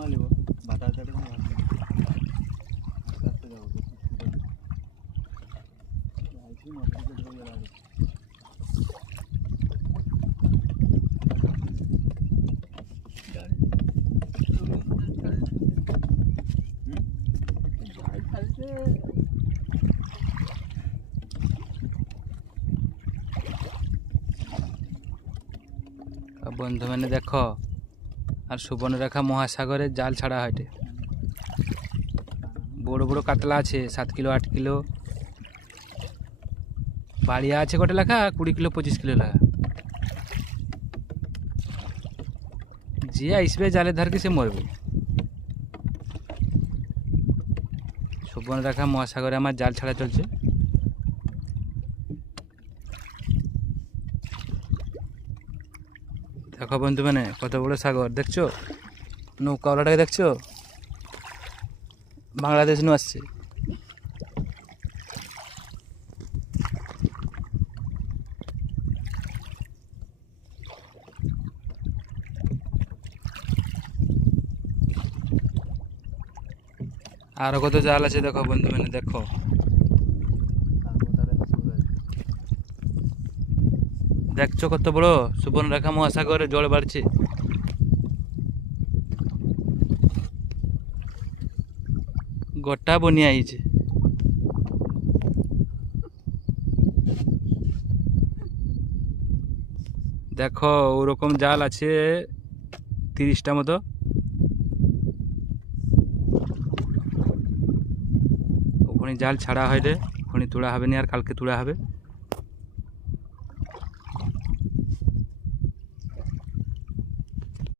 মালিব বাটা চাটে না আস্তে আস্তে যাবো আইছি মাটি কেটে দিয়ে লাগে বন্ধু মানে দেখ আর সুবর্ণরেখা মহাসাগরে জাল ছাড়া হয় বড় বড় কাতলা আছে 7 কিলো 8 কিলো বাড়িয়া আছে কটা লেখা 20 কিলো 25 কিলো লেখা যে আসবে জালের ধারকে সে মরবে সুবর্ণরেখা মহাসাগরে আমার জাল ছাড়া চলছে দেখো বন্ধু মানে কত বড় সাগর দেখছো নৌকাওয়ালাটাকে দেখছো বাংলাদেশ নু আসছে আরো কত জাল আছে দেখো বন্ধু মানে দেখো দেখছো কত বড় সুবর্ণরেখা মহাসাগরে জল বাড়ছে গোটা বনিয়া হয়েছে দেখো ওরকম জাল আছে 30টা মতো ওখানে জাল ছাড়া হয় রে ওখানে তোলা হবে না আর কালকে তোলা হবে